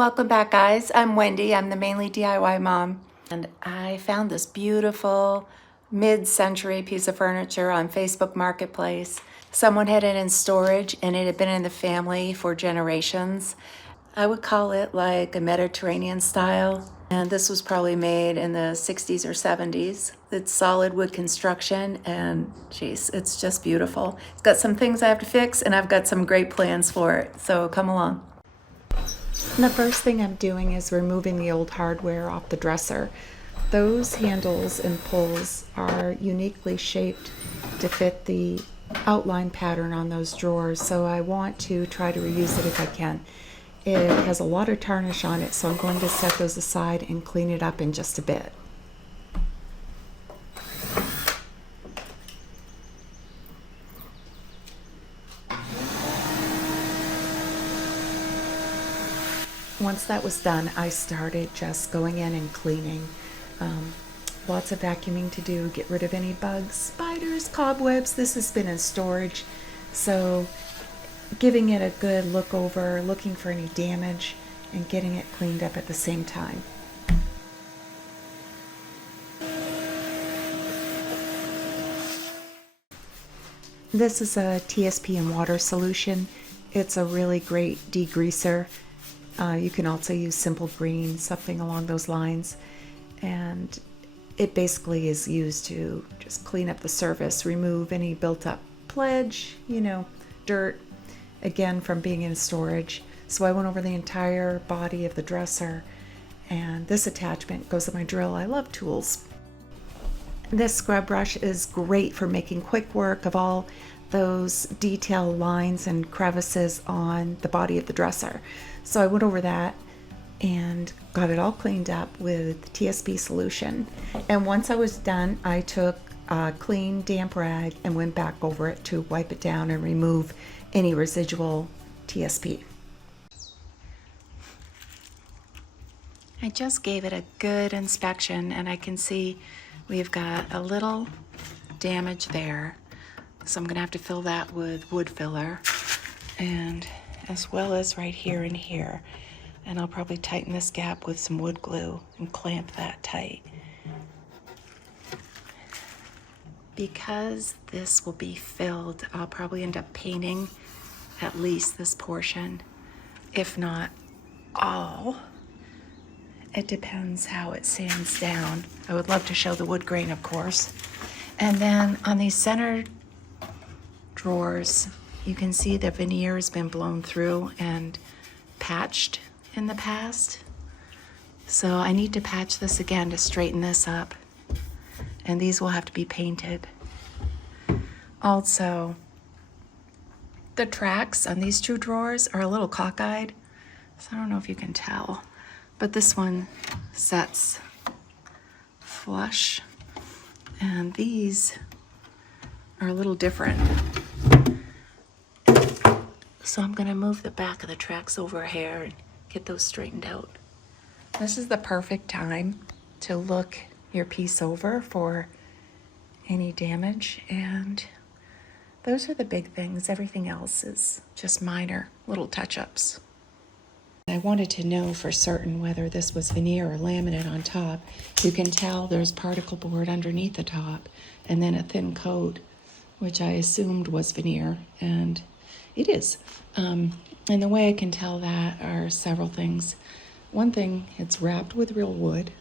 Welcome back, guys. I'm Wendy. I'm the Mainly DIY Mom, and I found this beautiful mid-century piece of furniture on Facebook Marketplace. Someone had it in storage and it had been in the family for generations. I would call it like a Mediterranean style, and this was probably made in the 60s or 70s. It's solid wood construction, and geez, it's just beautiful. It's got some things I have to fix, and I've got some great plans for it, so come along. And the first thing I'm doing is removing the old hardware off the dresser. Those handles and pulls are uniquely shaped to fit the outline pattern on those drawers, so I want to try to reuse it if I can. It has a lot of tarnish on it, so I'm going to set those aside and clean it up in just a bit. Once that was done, I started just going in and cleaning. Lots of vacuuming to do, get rid of any bugs, spiders, cobwebs. This has been in storage, so giving it a good look over, looking for any damage, and getting it cleaned up at the same time. This is a TSP and water solution. It's a really great degreaser. You can also use Simple Green, something along those lines. And it basically is used to just clean up the surface, remove any built up pledge, dirt, again from being in storage. So I went over the entire body of the dresser, and this attachment goes in my drill. I love tools. This scrub brush is great for making quick work of all those detail lines and crevices on the body of the dresser. So I went over that and got it all cleaned up with TSP solution. And once I was done, I took a clean damp rag and went back over it to wipe it down and remove any residual TSP. I just gave it a good inspection, and I can see we've got a little damage there. So I'm gonna have to fill that with wood filler, and as well as right here and here. And I'll probably tighten this gap with some wood glue and clamp that tight. Because this will be filled, I'll probably end up painting at least this portion, if not all. It depends how it sands down. I would love to show the wood grain, of course. And then on these center drawers, you can see the veneer has been blown through and patched in the past. So I need to patch this again to straighten this up. And these will have to be painted. Also, the tracks on these two drawers are a little cockeyed. So I don't know if you can tell, but this one sets flush, and these are a little different. So I'm gonna move the back of the tracks over here and get those straightened out. This is the perfect time to look your piece over for any damage, and those are the big things. Everything else is just minor little touch-ups. I wanted to know for certain whether this was veneer or laminate on top. You can tell there's particle board underneath the top, and then a thin coat, which I assumed was veneer, and it is. And the way I can tell that are several things. One thing, it's wrapped with real wood.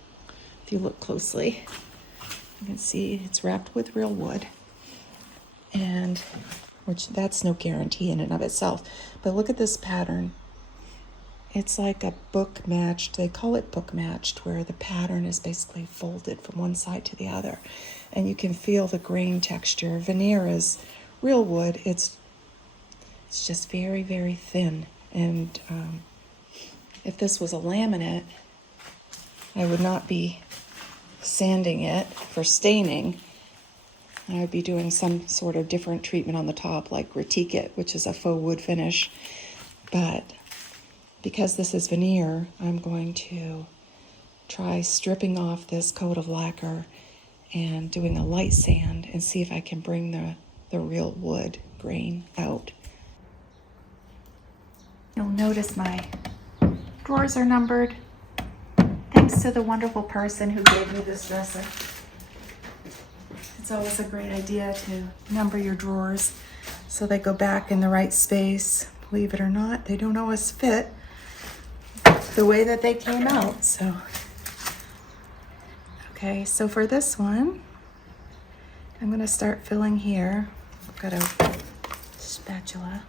If you look closely, you can see it's wrapped with real wood, and which that's no guarantee in and of itself. But look at this pattern. It's like a book matched, they call it book matched, where the pattern is basically folded from one side to the other. And you can feel the grain texture. Veneer is real wood. It's just very, very thin. And if this was a laminate, I would not be sanding it for staining. I would be doing some sort of different treatment on the top, like Retique It, which is a faux wood finish. But because this is veneer, I'm going to try stripping off this coat of lacquer and doing a light sand and see if I can bring the real wood grain out. You'll notice my Drawers are numbered. Thanks to the wonderful person who gave me this dresser. It's always a great idea to number your drawers so they go back in the right space. Believe it or not, they don't always fit the way that they came out. So, okay, so for this one, I'm gonna start filling here. I've got a spatula.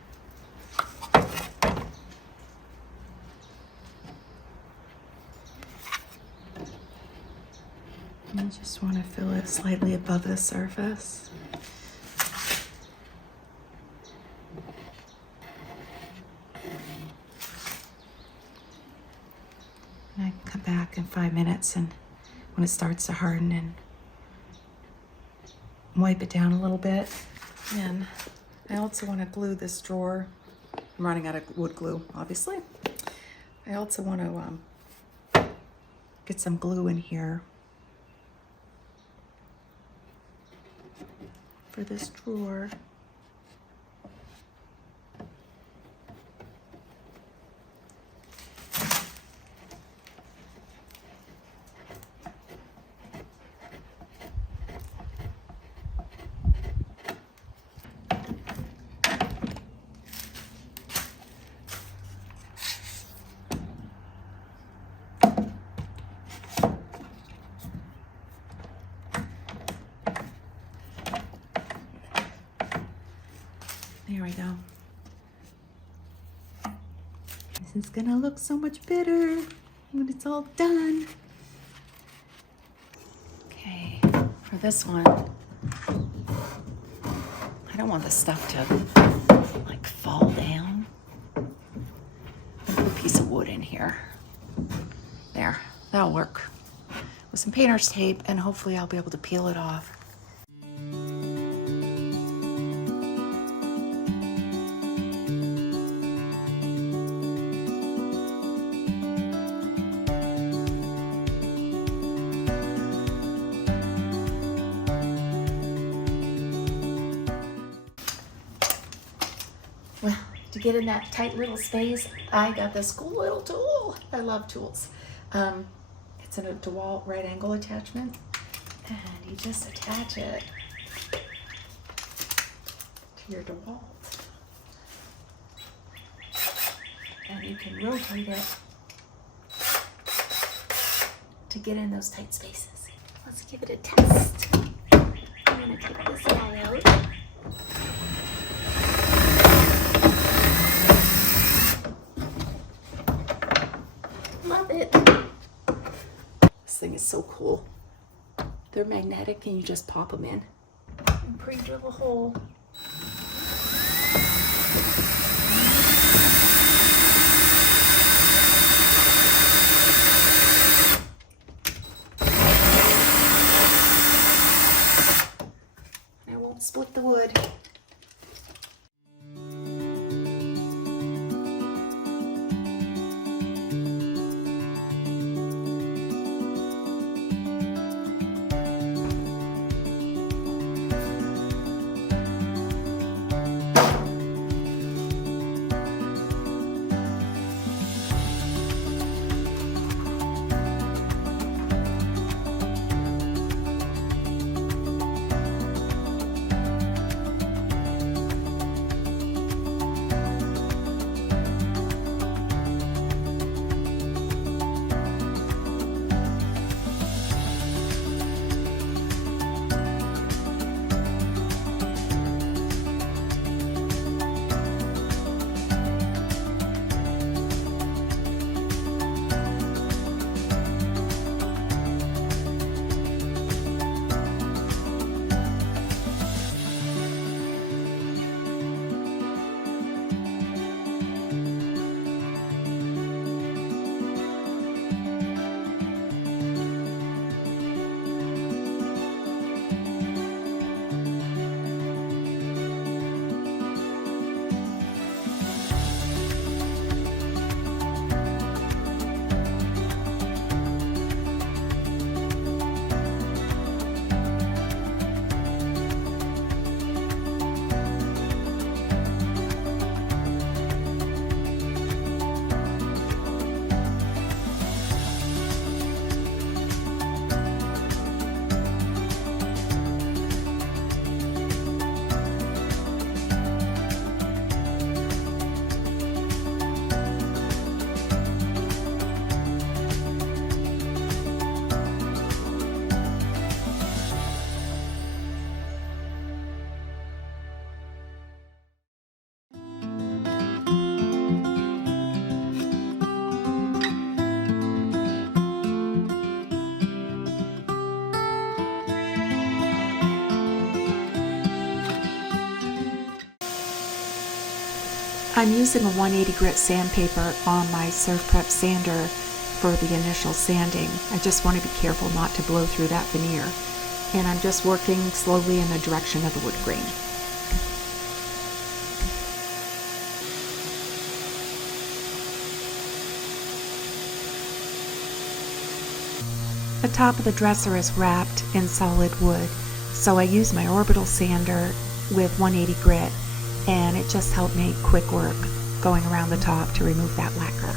I just want to fill it slightly above the surface. And I can come back in 5 minutes and when it starts to harden and wipe it down a little bit. And I also want to glue this drawer. I'm running out of wood glue, obviously. I also want to get some glue in here for this drawer. There we go. This is gonna look so much better when it's all done. Okay, for this one, I don't want the stuff to like fall down. I'm gonna put a piece of wood in here. There, that'll work. With some painter's tape, and hopefully I'll be able to peel it off. Well, to get in that tight little space, I got this cool little tool. I love tools. It's a DeWalt right angle attachment, and you just attach it to your DeWalt, and you can rotate it to get in those tight spaces. Let's give it a test. I'm gonna take this guy out. Love it. This thing is so cool. They're magnetic and you just pop them in and pre-drill a hole. I won't split the wood. I'm using a 180 grit sandpaper on my Surf Prep sander for the initial sanding. I just want to be careful not to blow through that veneer. And I'm just working slowly in the direction of the wood grain. The top of the dresser is wrapped in solid wood, so I use my orbital sander with 180 grit, and it just helped me quick work going around the top to remove that lacquer.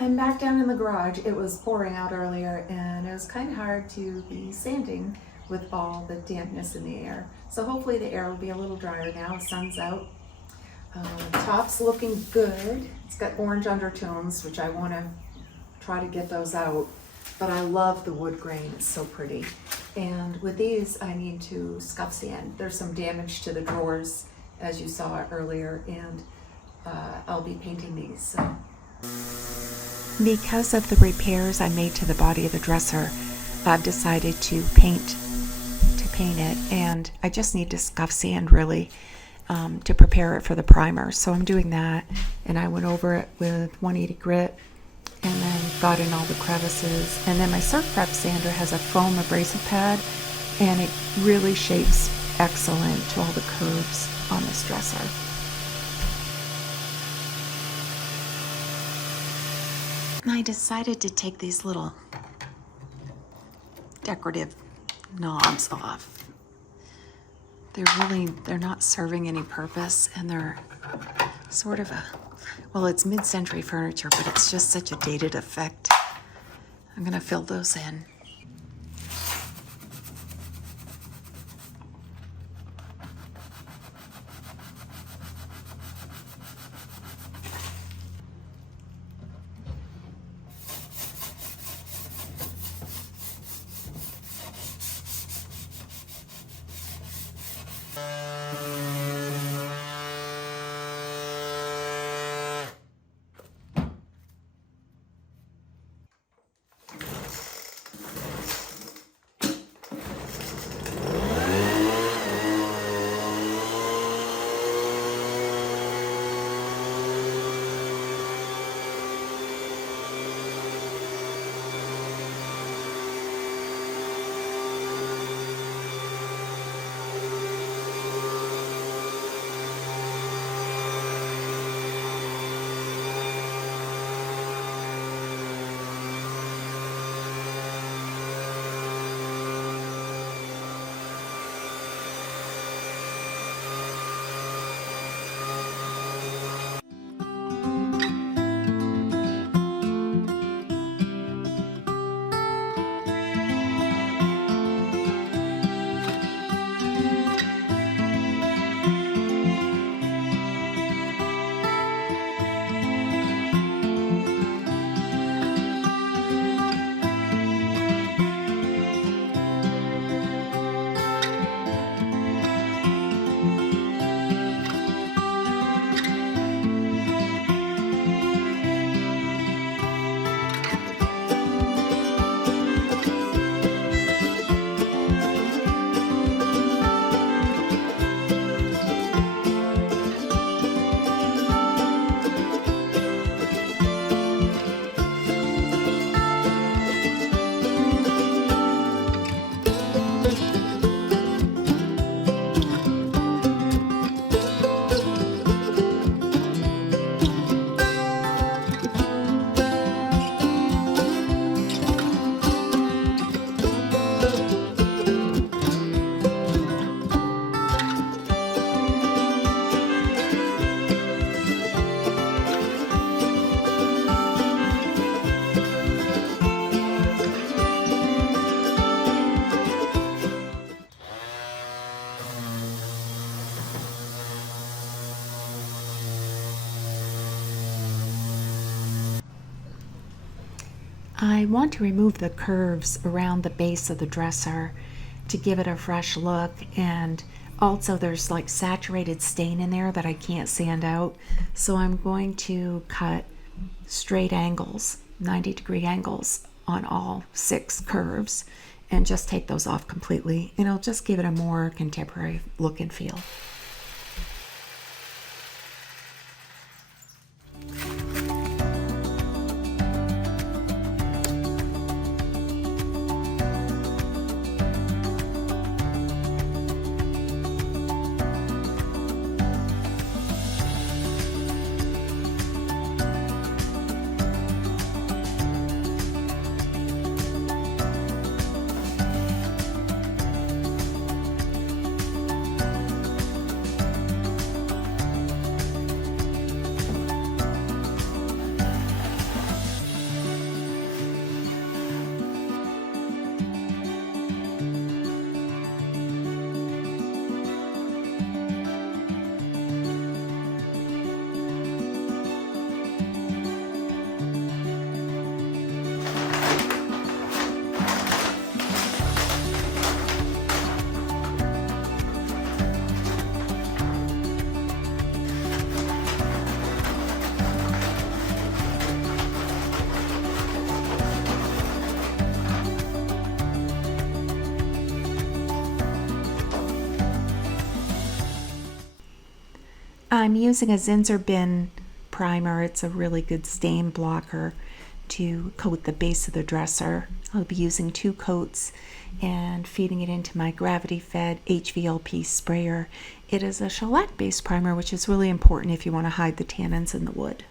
I'm back down in the garage. It was pouring out earlier and it was kind of hard to be sanding with all the dampness in the air. So hopefully the air will be a little drier now. The sun's out. Top's looking good. It's got orange undertones, which I want to try to get those out. But I love the wood grain. It's so pretty. And with these, I need to scuff sand. There's some damage to the drawers, as you saw earlier, and I'll be painting these. So. Because of the repairs I made to the body of the dresser, I've decided to paint it, and I just need to scuff sand really to prepare it for the primer. So I'm doing that, and I went over it with 180 grit and then got in all the crevices. And then my Surf Prep sander has a foam abrasive pad, and it really shapes excellent to all the curves on this dresser. I decided to take these little decorative knobs off. They're not serving any purpose, and they're sort of well, it's mid-century furniture, but it's just such a dated effect. I'm gonna fill those in. want to remove the curves around the base of the dresser to give it a fresh look, and also there's like saturated stain in there that I can't sand out, so I'm going to cut straight angles, 90-degree angles on all 6 curves, and just take those off completely, and it'll just give it a more contemporary look and feel. I'm using a Zinsser Bin primer. It's a really good stain blocker to coat the base of the dresser. I'll be using 2 coats and feeding it into my gravity-fed HVLP sprayer. It is a shellac-based primer, which is really important if you want to hide the tannins in the wood.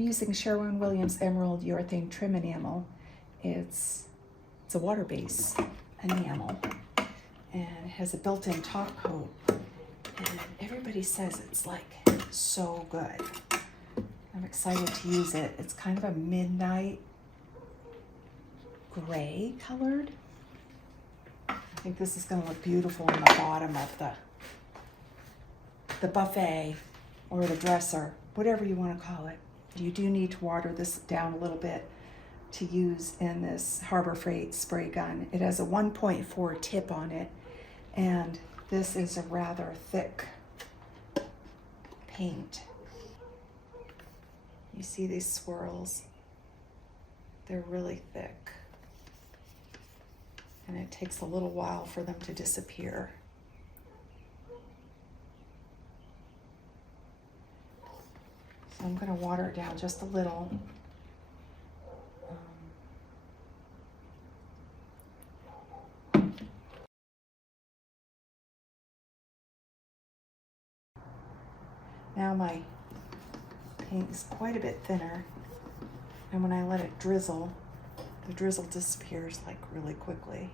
Using Sherwin Williams Emerald Urethane Trim Enamel. It's a water-based enamel, and it has a built-in top coat, and everybody says it's like so good. I'm excited to use it. It's kind of a midnight gray colored. I think this is going to look beautiful on the bottom of the buffet or the dresser, whatever you want to call it. You do need to water this down a little bit to use in this Harbor Freight spray gun. It has a 1.4 tip on it, and this is a rather thick paint. You see these swirls? They're really thick, and it takes a little while for them to disappear. So I'm going to water it down just a little. Now my paint is quite a bit thinner, and when I let it drizzle, the drizzle disappears like really quickly.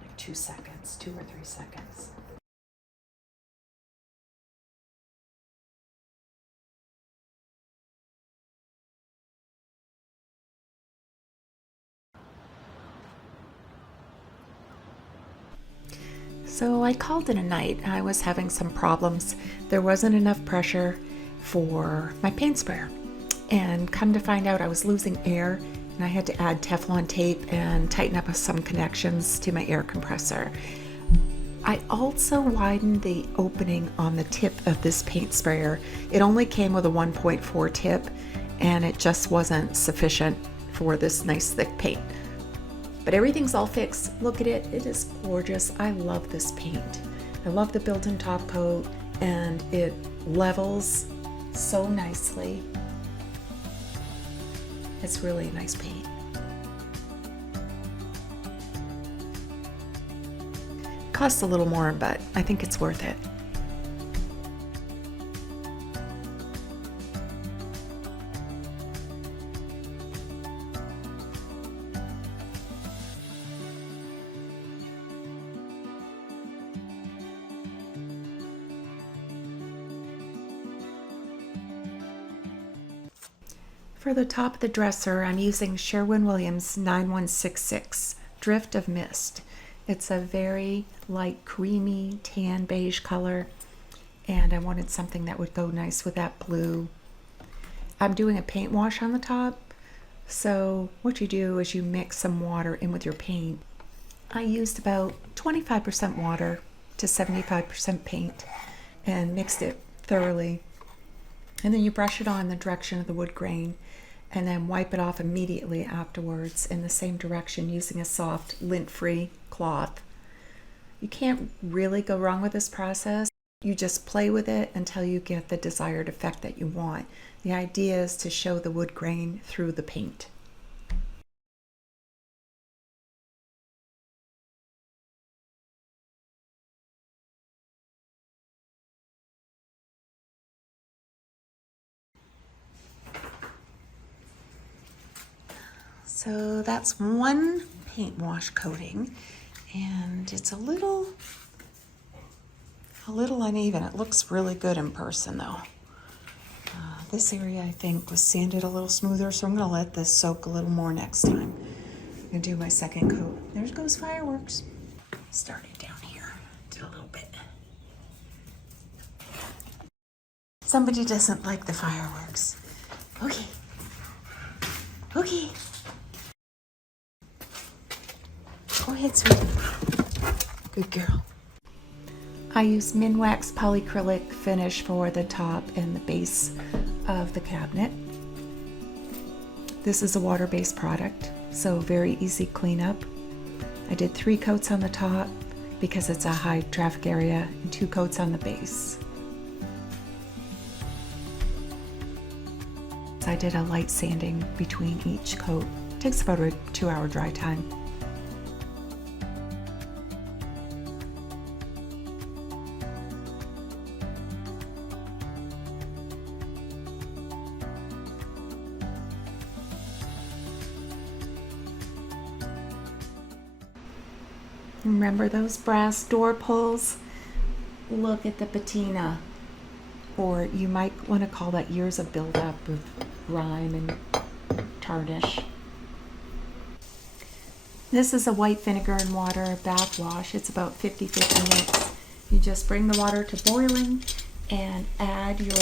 Like 2 seconds, 2 or 3 seconds. So I called it a night. I was having some problems. There wasn't enough pressure for my paint sprayer. And come to find out, I was losing air and I had to add Teflon tape and tighten up some connections to my air compressor. I also widened the opening on the tip of this paint sprayer. It only came with a 1.4 tip and it just wasn't sufficient for this nice thick paint. But everything's all fixed. Look at it, it is gorgeous. I love this paint. I love the built-in top coat and it levels so nicely. It's really a nice paint. Costs a little more, but I think it's worth it. For the top of the dresser, I'm using Sherwin 9166 Drift of Mist. It's a very light, creamy, tan beige color, and I wanted something that would go nice with that blue. I'm doing a paint wash on the top, so what you do is you mix some water in with your paint. I used about 25% water to 75% paint and mixed it thoroughly. And then you brush it on in the direction of the wood grain and then wipe it off immediately afterwards in the same direction using a soft lint-free cloth. You can't really go wrong with this process. You just play with it until you get the desired effect that you want. The idea is to show the wood grain through the paint. So that's one paint wash coating, and it's a little uneven. It looks really good in person though. This area I think was sanded a little smoother, so I'm gonna let this soak a little more next time. I'm gonna do my second coat. There goes fireworks. Started down here, did a little bit. Somebody doesn't like the fireworks. Okay. Okay. Go ahead, sweetie. Good girl. I use Minwax polyacrylic finish for the top and the base of the cabinet. This is a water-based product, so very easy cleanup. I did 3 coats on the top because it's a high traffic area and 2 coats on the base. I did a light sanding between each coat. It takes about a 2-hour dry time. Remember those brass door pulls? Look at the patina, or you might want to call that years of buildup of grime and tarnish. This is a white vinegar and water bath wash. It's about 50-50 mix. You just bring the water to boiling and add your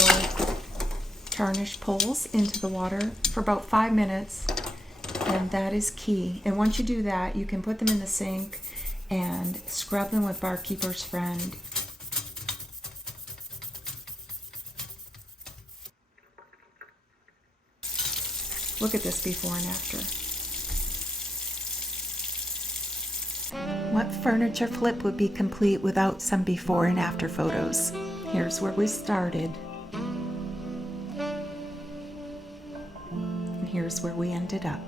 tarnish pulls into the water for about 5 minutes, and that is key. And once you do that, you can put them in the sink and scrub them with Barkeeper's Friend. Look at this before and after. What furniture flip would be complete without some before and after photos? Here's where we started. And here's where we ended up.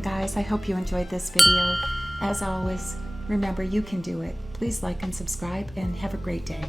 Guys, I hope you enjoyed this video. As always, Remember, you can do it. Please like and subscribe and have a great day.